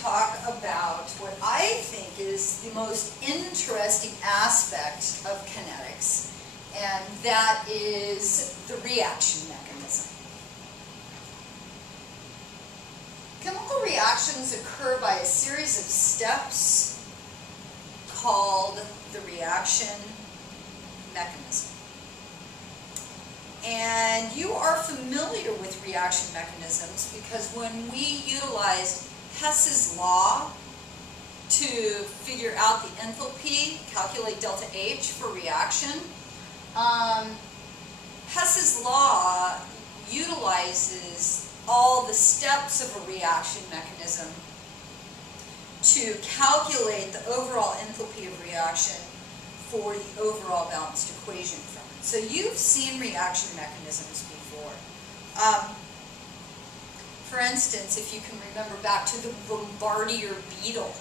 talk about what I think is the most interesting aspect of kinetics, and that is the reaction mechanism. Chemical reactions occur by a series of steps called the reaction mechanism. And you are familiar with reaction mechanisms because when we utilized Hess's law to figure out the enthalpy, calculate delta H for reaction, Hess's law utilizes all the steps of a reaction mechanism to calculate the overall enthalpy of reaction for the overall balanced equation from it. So you've seen reaction mechanisms before. For instance, if you can remember back to the Bombardier beetle,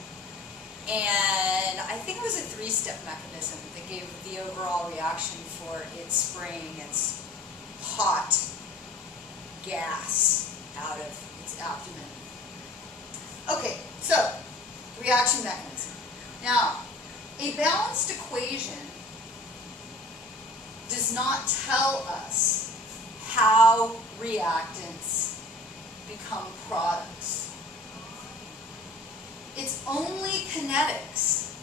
and I think it was a three-step mechanism that gave the overall reaction for its spraying its hot gas out of its abdomen. Okay, so reaction mechanism. Now, a balanced equation does not tell us how reactants become products. It's only kinetics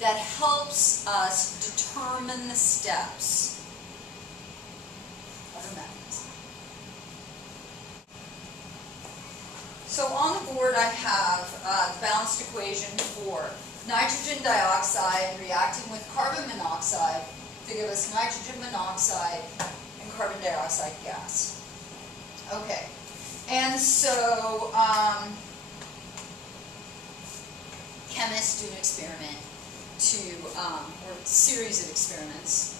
that helps us determine the steps of a mechanism. So on the board I have the balanced equation for nitrogen dioxide reacting with carbon monoxide to give us nitrogen monoxide and carbon dioxide gas. Okay, and so chemists do an experiment or a series of experiments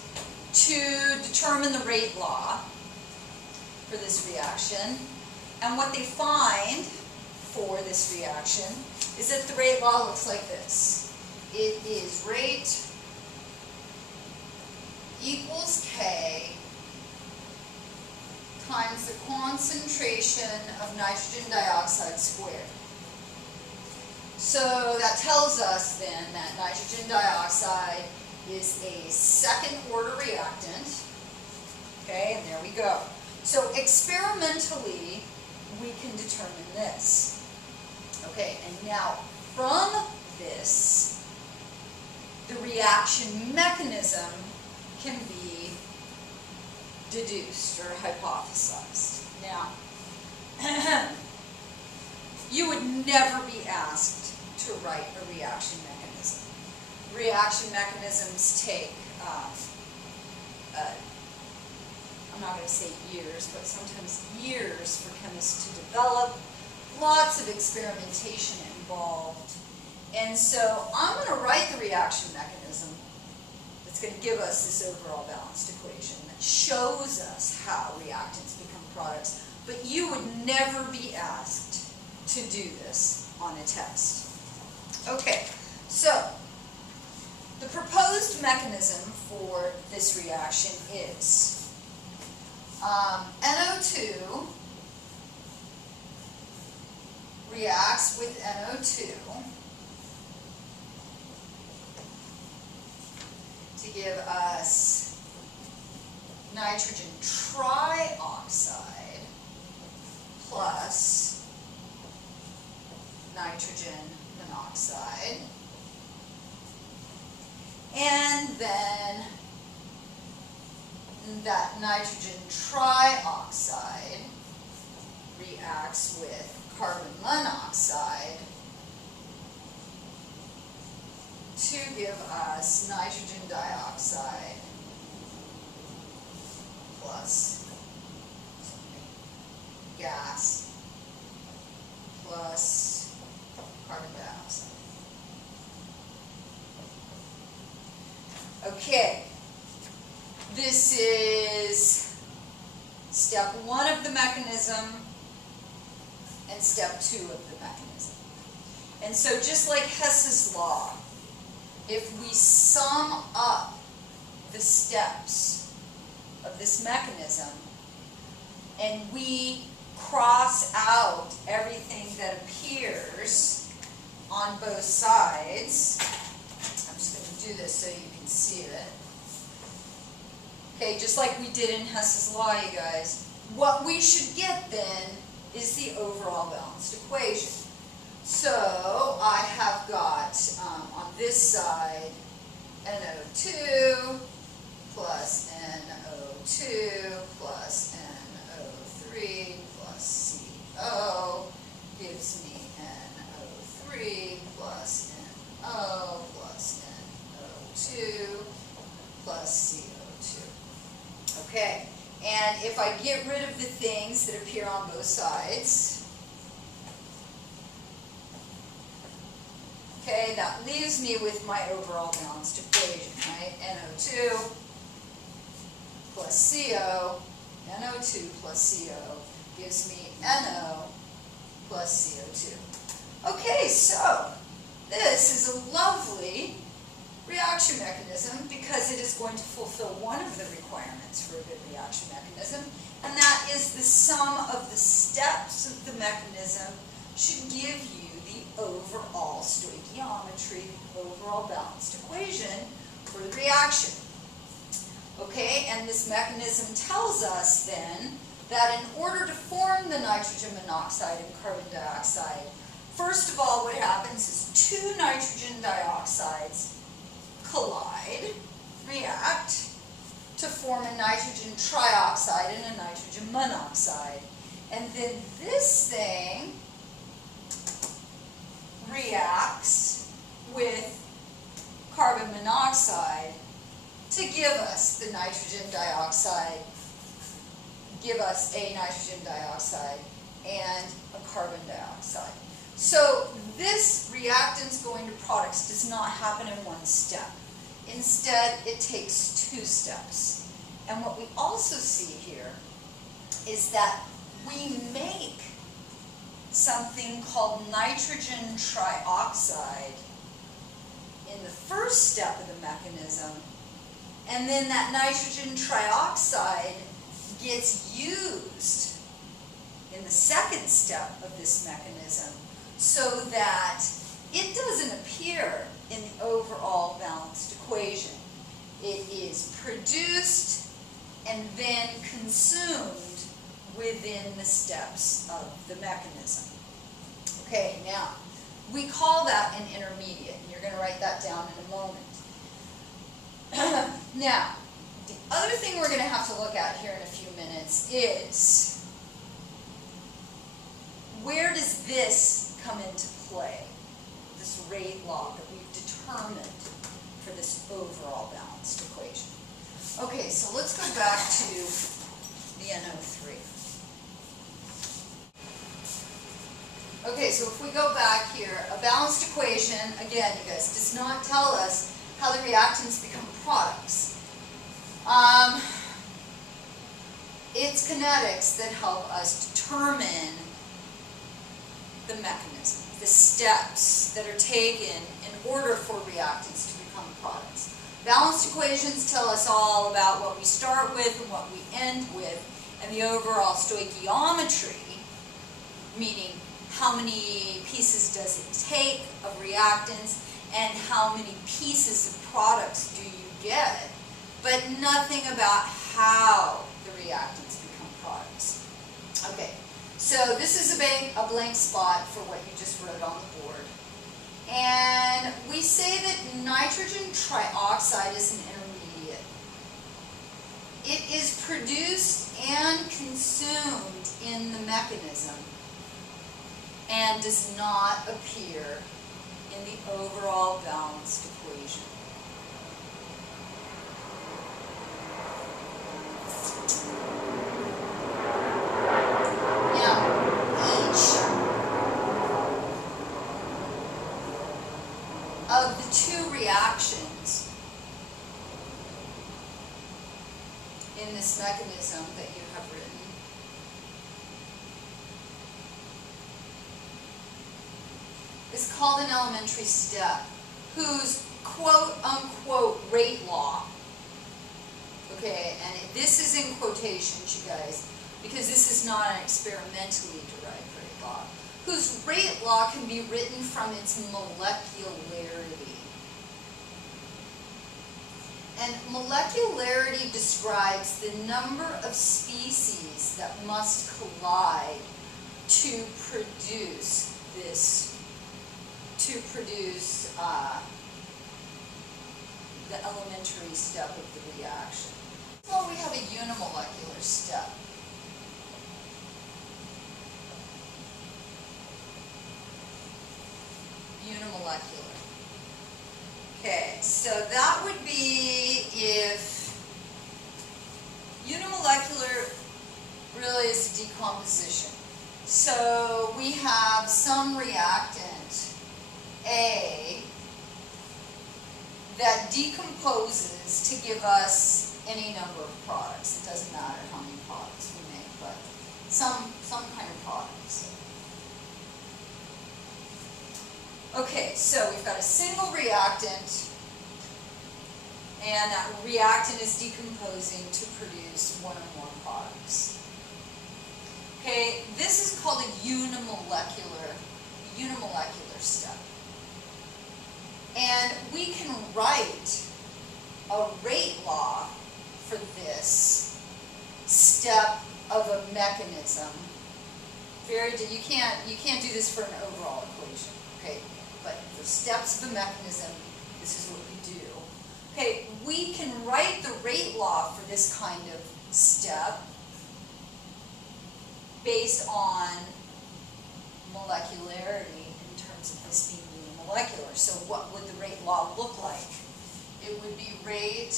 to determine the rate law for this reaction. And what they find for this reaction is that the rate law looks like this. It is rate equals K times the concentration of nitrogen dioxide squared. So that tells us then that nitrogen dioxide is a second order reactant. Okay, and there we go. So experimentally, we can determine this. Okay, and now from this, the reaction mechanism can be deduced or hypothesized. Now, you would never be asked to write a reaction mechanism. Reaction mechanisms take, I'm not going to say years, but sometimes years for chemists to develop. Lots of experimentation involved. And so I'm going to write the reaction mechanism that's going to give us this overall balanced equation that shows us how reactants become products. But you would never be asked to do this on a test. Okay, so the proposed mechanism for this reaction is NO2 reacts with NO2 to give us nitrogen trioxide plus nitrogen monoxide. And then that nitrogen trioxide reacts with carbon monoxide to give us nitrogen dioxide plus gas plus carbon dioxide. Okay, this is step 1 of the mechanism and step 2 of the mechanism. And so just like Hess's law, if we sum up the steps of this mechanism and we cross out everything that appears on both sides. I'm just going to do this so you can see it. Okay, just like we did in Hess's law, you guys. What we should get then is the overall balanced equation. So I have got on this side NO2 plus NO2 plus NO3 plus CO gives me NO3 plus NO plus NO2 plus CO2. Okay, and if I get rid of the things that appear on both sides, okay, that leaves me with my overall balanced equation, right? NO2 plus CO, NO2 plus CO gives me NO plus CO2. Okay, so this is a lovely reaction mechanism because it is going to fulfill one of the requirements for a good reaction mechanism, and that is the sum of the steps of the mechanism should give you the overall stoichiometry, the overall balanced equation for the reaction. Okay, and this mechanism tells us then that in order to form the nitrogen monoxide and carbon dioxide, first of all what happens is two nitrogen dioxides collide, react, to form a nitrogen trioxide and a nitrogen monoxide. And then this thing reacts with carbon monoxide to give us the nitrogen dioxide, give us a nitrogen dioxide and a carbon dioxide. So this reactants going to products does not happen in one step. Instead, it takes two steps. And what we also see here is that we make something called nitrogen trioxide in the first step of the mechanism, and then that nitrogen trioxide gets used in the second step of this mechanism so that it doesn't appear in the overall balanced equation. It is produced and then consumed within the steps of the mechanism. Okay, now, we call that an intermediate, and you're going to write that down in a moment. Now, the other thing we're going to have to look at here in a few minutes is, where does this come into play? This rate law that we've determined for this overall balanced equation. Okay, so let's go back to the NO3. Okay, so if we go back here, a balanced equation, again, you guys, does not tell us how the reactants become products. It's kinetics that help us determine the mechanism, the steps that are taken in order for reactants to become products. Balanced equations tell us all about what we start with and what we end with, and the overall stoichiometry, meaning how many pieces does it take of reactants and how many pieces of products do you get, but nothing about how the reactants become products. Okay, so this is a blank spot for what you just wrote on the board. And we say that nitrogen trioxide is an intermediate. It is produced and consumed in the mechanism and does not appear in the overall balanced equation. Now, each of the two reactions in this mechanism that you have written is called an elementary step, whose quote-unquote rate law, okay, and this is in quotations, you guys, because this is not an experimentally derived rate law, whose rate law can be written from its molecularity. And molecularity describes the number of species that must collide to produce this, the elementary step of the reaction. Well, we have a unimolecular step. Unimolecular. Okay, so that would be if unimolecular really is a decomposition. So we have some reactant, A, that decomposes to give us any number of products. It doesn't matter how many products we make, but some kind of products. Okay, so we've got a single reactant, and that reactant is decomposing to produce one or more products. Okay, this is called a unimolecular step. And we can write a rate law for this step of a mechanism. You can't do this for an overall equation, okay? But for steps of a mechanism, this is what we do. Okay, we can write the rate law for this kind of step based on molecularity in terms of this being unimolecular. So what would the rate law look like? It would be rate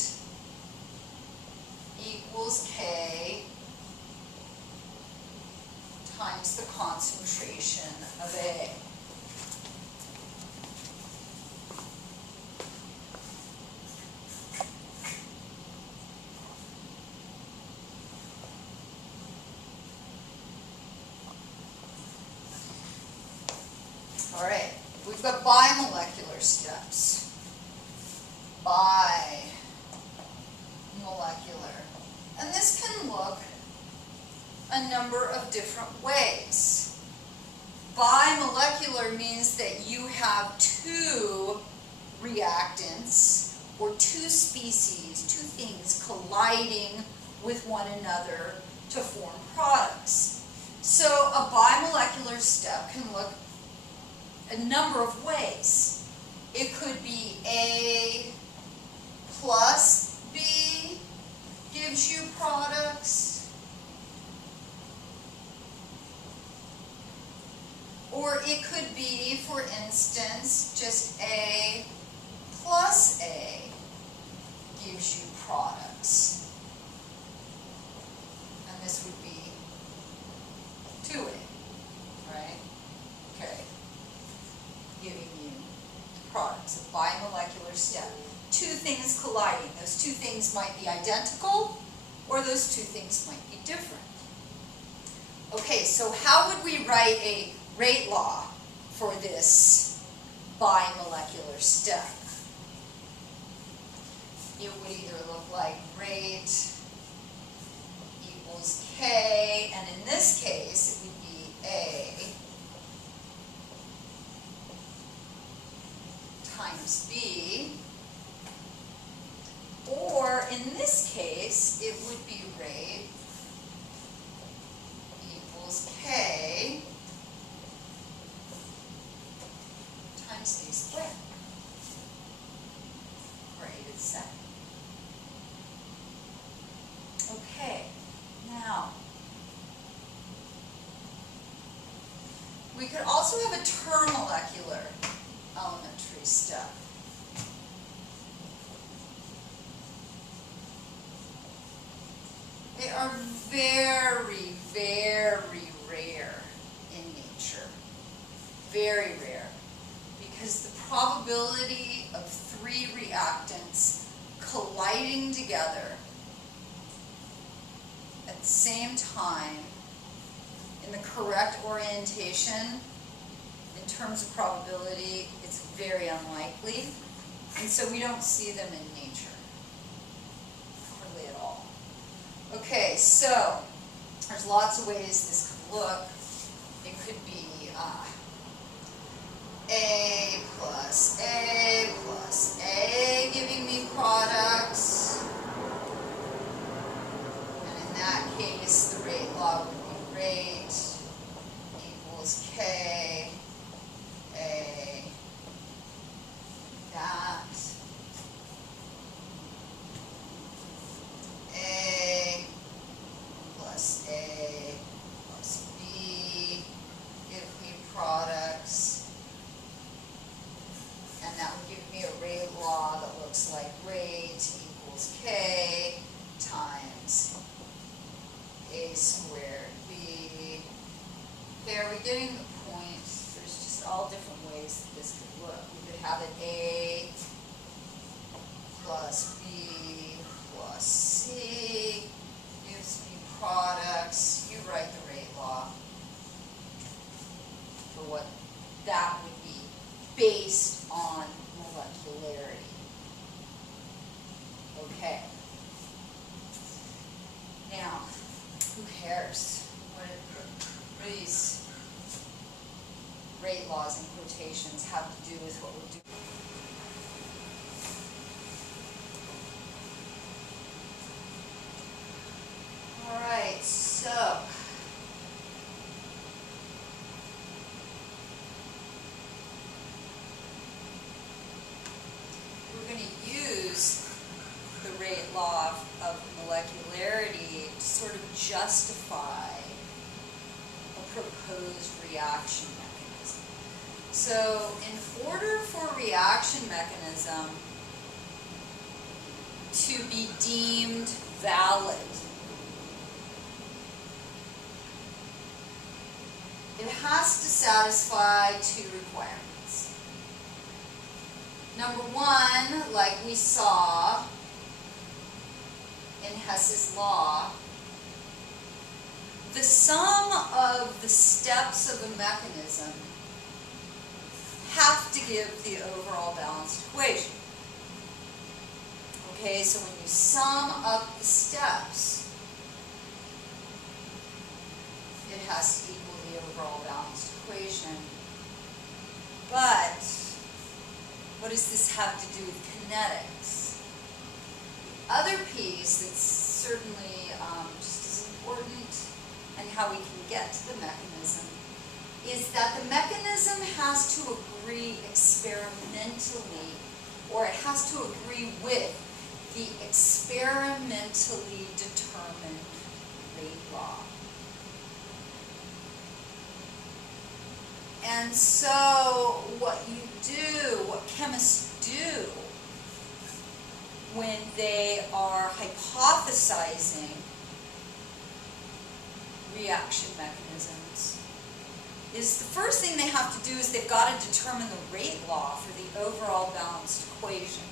equals K times the concentration of A. All right, we've got bimolecular steps. Bimolecular. And this can look a number of different ways. Bimolecular means that you have two reactants, or two species, two things colliding with one another to form products. So a bimolecular step can look a number of ways. It could be A plus B gives you products, or it could be, for instance, just A plus A gives you products. And this would be 2A, right? Okay. Giving you products, a bimolecular step. Two things colliding. Those two things might be identical, or those two things might be different. Okay, so how would we write a rate law for this bimolecular step? It would either look like rate equals K, and in this case it would be A times B, or in this case it would be rate equals K times B squared, graded set. Okay, now we could also have a termolecular elementary step. They are very, very rare in nature. Very rare. Because the probability of three reactants colliding together at the same time in the correct orientation, in terms of probability, it's very unlikely. And so we don't see them in nature. Hardly at all. Okay, so There's lots of ways this could look. It could be A plus A plus A giving me products. And in that case, the rate law would be rate equals K, A, that. A plus A plus B give me products, and that would give me a rate law that looks like rate equals K times A squared B. Okay, are we getting the point? There's just all different ways that this could look. We could have it A plus B plus C gives me products. You write the rate law for what that would be based on molecularity. Okay. Now, who cares? What do these rate laws in quotations have to do with what we're doing? All right, so we're going to use the rate law of molecularity to sort of justify a proposed reaction mechanism. So in order for a reaction mechanism to be deemed valid, it has to satisfy two requirements. Number one, like we saw in Hess's law, the sum of the steps of a mechanism have to give the overall balanced equation. Okay, so when you sum up the steps, it has to equal the overall balanced equation. But what does this have to do with kinetics? The other piece that's certainly just as important, and how we can get to the mechanism, is that the mechanism has to agree experimentally, or it has to agree with the experimentally determined rate law. And so what you do, what chemists do when they are hypothesizing reaction mechanisms is the first thing they have to do is they've got to determine the rate law for the overall balanced equation.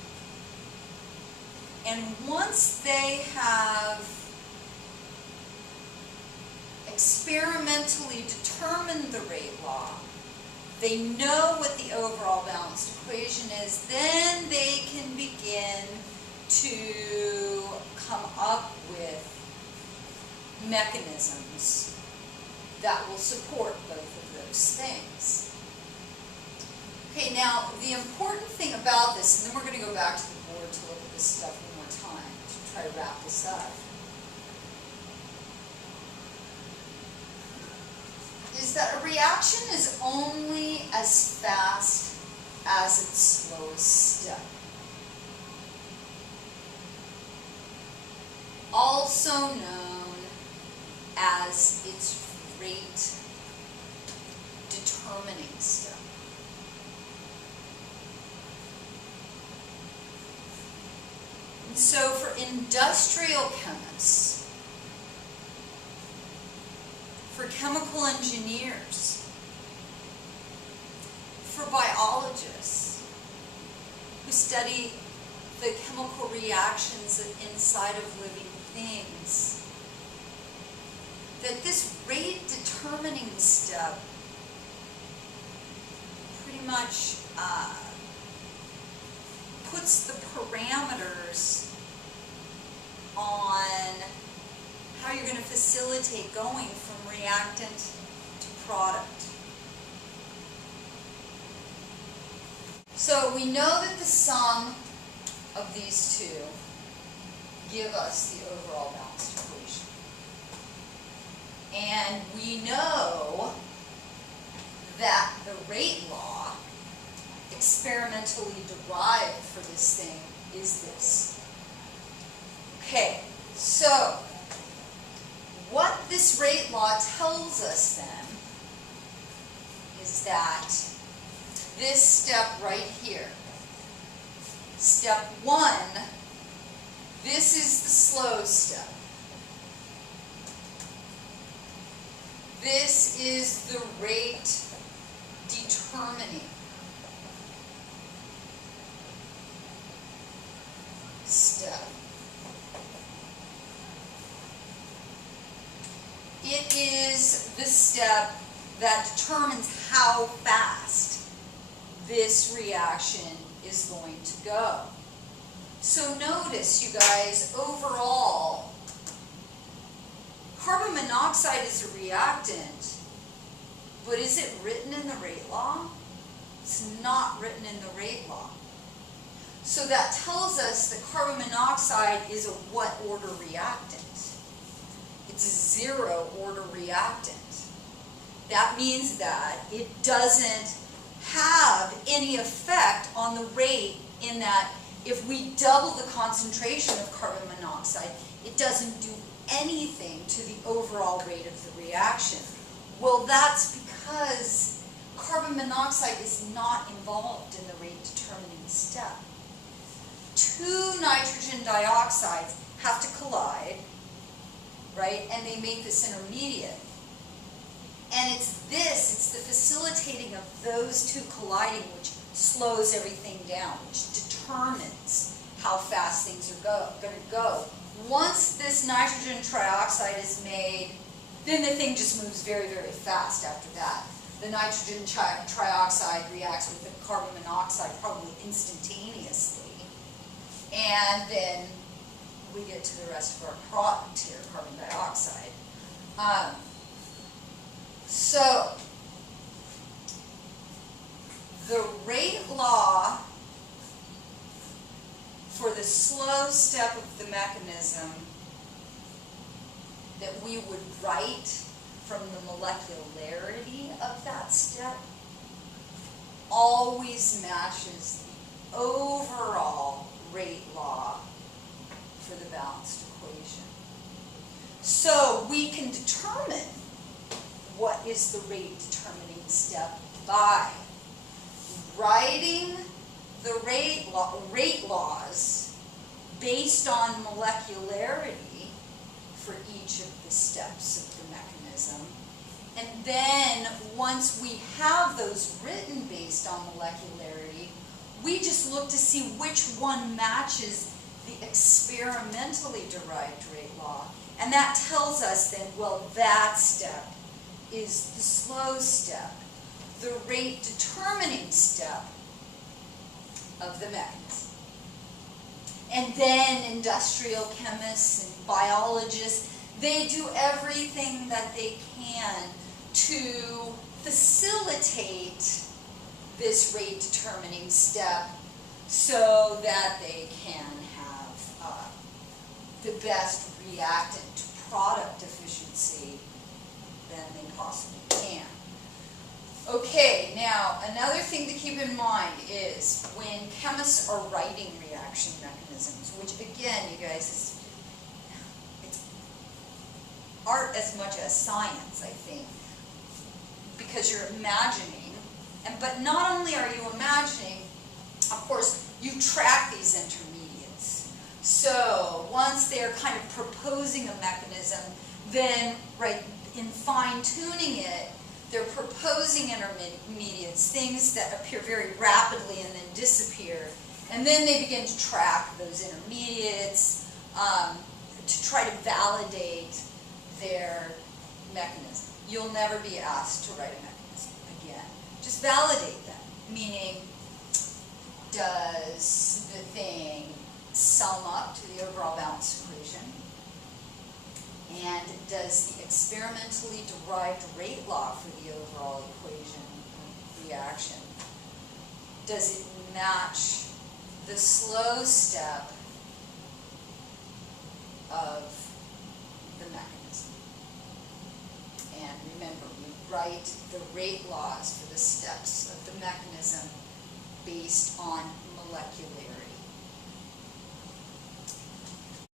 And once they have experimentally determined the rate law, they know what the overall balanced equation is, then they can begin to come up with mechanisms that will support both of those things. Okay, now the important thing about this, and then we're going to go back to the board to look at this stuff one more time to try to wrap this up, is that a reaction is only as fast as its slowest step. Also known as its rate determining step. And so for industrial chemists, for chemical engineers, for biologists who study the chemical reactions inside of living things, that this rate determining step pretty much puts the parameters on how you're going to facilitate going from reactant to product. So we know that the sum of these two give us the overall balanced equation. And we know that the rate law, experimentally derived for this thing, is this. Okay, so what this rate law tells us then is that this step right here, step 1, this is the slow step. This is the rate determining step. It is the step that determines how fast this reaction is going to go. So notice, you guys, overall, carbon monoxide is a reactant, but is it written in the rate law? It's not written in the rate law. So that tells us that carbon monoxide is a what order reactant? It's a 0 order reactant. That means that it doesn't have any effect on the rate, in that if we double the concentration of carbon monoxide, it doesn't do anything to the overall rate of the reaction. Well, that's because carbon monoxide is not involved in the rate determining step. 2 nitrogen dioxides have to collide, right? And they make this intermediate. And it's the facilitating of those 2 colliding which slows everything down, which determines how fast things are going to go. Once this nitrogen trioxide is made, then the thing just moves very, very fast after that. The nitrogen trioxide reacts with the carbon monoxide probably instantaneously. And then we get to the rest of our product here, carbon dioxide. So, the rate law for the slow step of the mechanism that we would write from the molecularity of that step always matches the overall rate law for the balanced equation. So we can determine what is the rate determining step by writing the rate laws based on molecularity for each of the steps of the mechanism. And then once we have those written based on molecularity, we just look to see which one matches the experimentally derived rate law. And that tells us then, well, that step is the slow step, the rate determining step of the mechanism. And then industrial chemists and biologists, they do everything that they can to facilitate this rate determining step so that they can have the best reactant to product efficiency than they possibly can. Okay, now another thing to keep in mind is when chemists are writing reaction mechanisms, which again, you guys, it's art as much as science, I think, because you're imagining, but not only are you imagining, of course, you track these intermediates. So once they're kind of proposing a mechanism, then right in fine-tuning it, they're proposing intermediates, things that appear very rapidly and then disappear. And then they begin to track those intermediates to try to validate their mechanism. You'll never be asked to write a mechanism again. Just validate them, meaning, does the thing sum up to the overall balanced equation? And does the experimentally derived rate law for the overall equation or reaction, does it match the slow step of the mechanism? And remember, we write the rate laws for the steps of the mechanism based on molecularity.